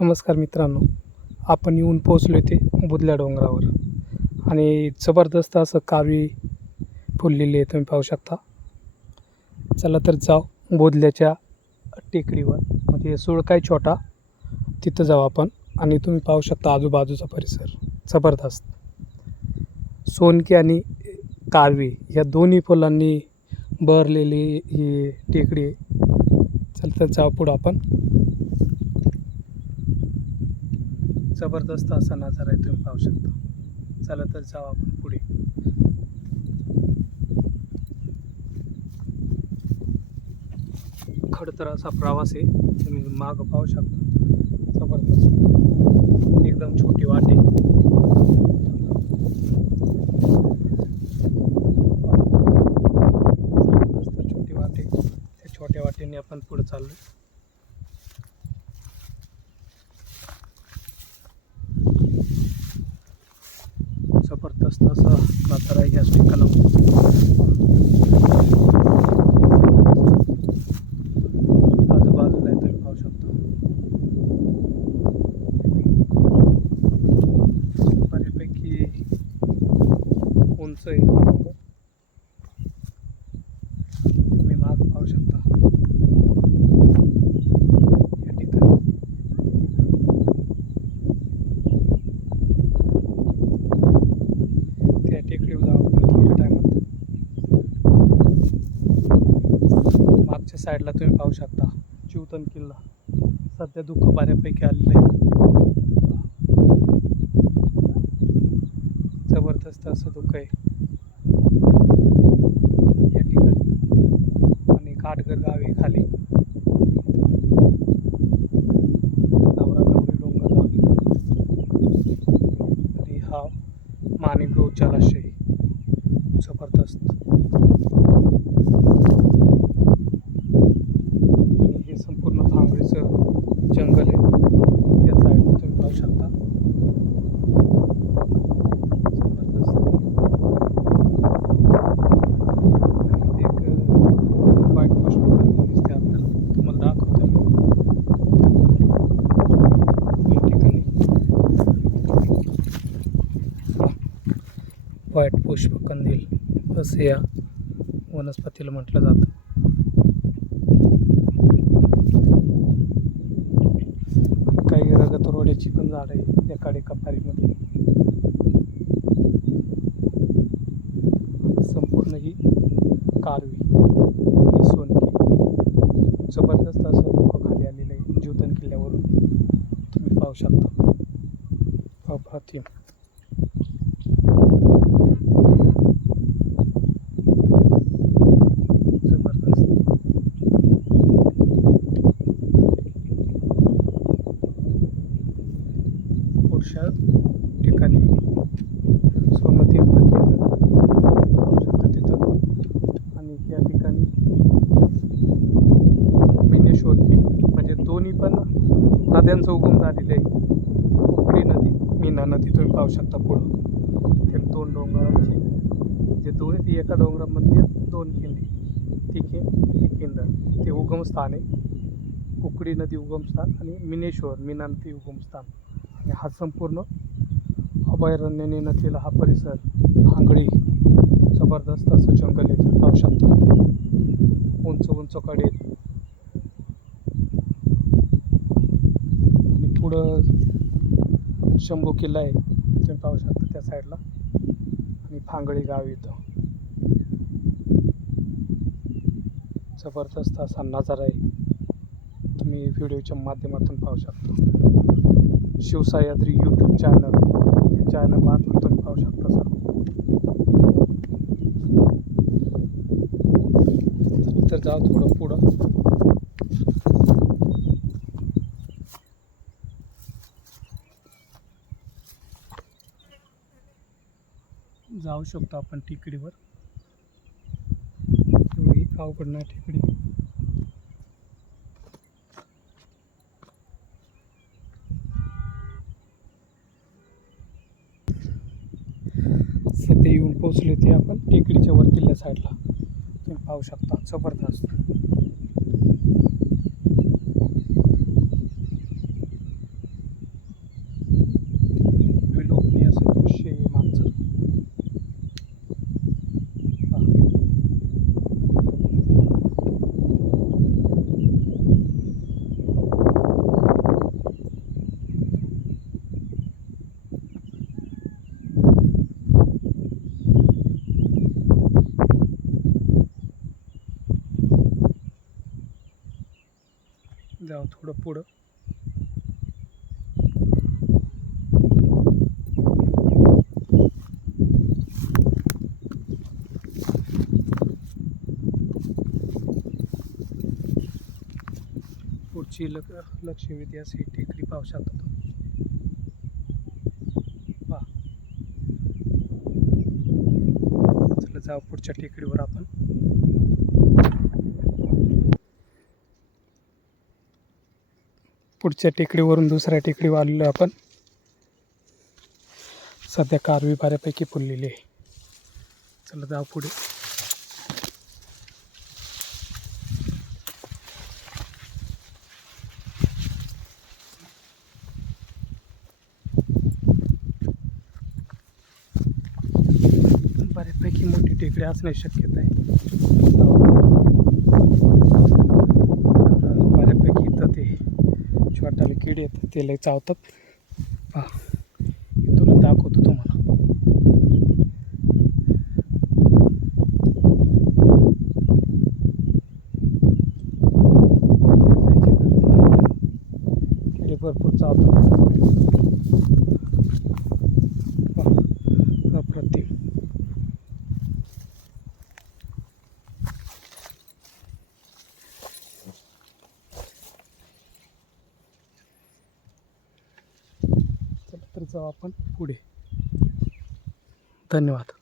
नमस्कार मित्रांनो आपण येऊन पोचलो ते बुधल्या डोंगरावर. आणि जबरदस्त असं कावी फुललेली आहे तुम्ही पाहू शकता. चला तर जाऊ बोधल्याच्या टेकडीवर. म्हणजे सुळकाय छोटा तिथं जाऊ आपण. आणि तुम्ही पाहू शकता आजूबाजूचा परिसर. जबरदस्त. सोनकी आणि कारवी या दोन्ही फुलांनी बहरलेली ही टेकडी आहे. चल तर जाऊ पुढं आपण. जबरदस्त असा नजारा आहे तुम्ही पाहू शकता. चला तर जाऊ आपण पुढे. खडतर असा प्रवास आहे तुम्ही माग पाहू शकता. जबरदस्त. एकदम छोटी वाटे छोटी वाटे छोट्या वाटेने आपण पुढे चाललो जबरदस्त असा नजारा आहे याच ठिकाणावर आजूबाजूला आहे तुम्ही पाहू शकता बऱ्यापैकी उंच आहे हा डोंगर तुम्ही माग पाहू शकता या ठिकाणी त्या टेकडीवर जाऊ आपण थोड्या टायमात मागच्या साईडला तुम्ही पाहू शकता. चिवतन किल्ला. सध्या दुःख बऱ्यापैकी आलेलं आहे. जबरदस्त असं दुःख आहे. या ठिकाणी. आणि काटगर गावे खाली. नवरा नवरी डोंगर गावी आणि हा माणिकगाव जलाशय जबरदस्त आणि हे संपूर्ण भांगडीचं जंगल आहे या साईडला तुम्ही पाहू शकता जबरदस्त आणि इथे एक व्हाईट पुष्पकन्या दिसते आपल्याला तुम्हाला दाखवतो मी या ठिकाणी व्हाईट पुष्पकंदील असं या वनस्पतीला म्हटलं जातं. काही रगतरोड्याची पण झाड आहे एकाडे कपारीमध्ये. संपूर्ण ही कारवी आणि सोनकी जबरदस्त असं दुःख खाली आलेलं आहे. जीवतन किल्ल्यावरून तुम्ही पाहू शकता. अप्रतिम जबरदस्त पुढच्या ठिकाणी सोमतीर्थ केंद्र पाहू शकता तिथं आणि त्या ठिकाणी मिनेश्वर म्हणजे दोन्ही पण नद्यांचा उगम झालेले आहे कुकडी नदी मीना नदी तुम्ही पाहू शकता पुढं. ते दोन डोंगरांची जे दोन ती एका डोंगरामध्ये दोन किल्ले. ती के हे केंद्र ते उगमस्थान आहे. कुकडी नदी उगमस्थान आणि मिनेश्वर मीना नदी उगमस्थान आणि हा संपूर्ण अभयारण्याने नसलेला हा परिसर भांगडी जबरदस्त असं जंगल आहे. तुम्ही पाहू शकता उंच उंच कडे. आणि पुढं शंभू किल्ला आहे. तुम्ही पाहू शकता त्या साईडला. आणि फांगळी गाव येतं जबरदस्त असा नजारा आहे. तुम्ही व्हिडिओच्या माध्यमातून पाहू शकता. शिवसह्याद्री यूट्यूब चॅनल या चॅनल मार्फत तुम्ही पाहू शकता सर. तर जाऊ थोडं पुढं. जाऊ शकतो आपण टेकडीवर. एवढी अवघड नाही टेकडी. सध्या येऊन पोचले ते आपण टेकडीच्या वरतील्या साईडला तुम्ही पाहू शकता जबरदस्त. जाऊ थोडं पुढं. पुढची लक लक्ष्मी असे ही टेकडी पाहू शकता पहा. चला जाऊ पुढच्या टेकडीवर आपण. पुढच्या टेकडीवरून दुसऱ्या टेकडीवर आलेलो आपण. सध्या कारवी बऱ्यापैकी फुललेली आहे. चला जाऊ पुढे. बऱ्यापैकी मोठी टेकडी असण्याची शक्यता आहे अं, बऱ्यापैकी इथं ते त्याला किडे येतात ते लई चावतात. पहा इथून दाखवतो तुम्हाला जायची गरज नाही. किडे भरपूर चावतात पहा, अप्रतिम चला तर जाऊ आपण पुढे. धन्यवाद.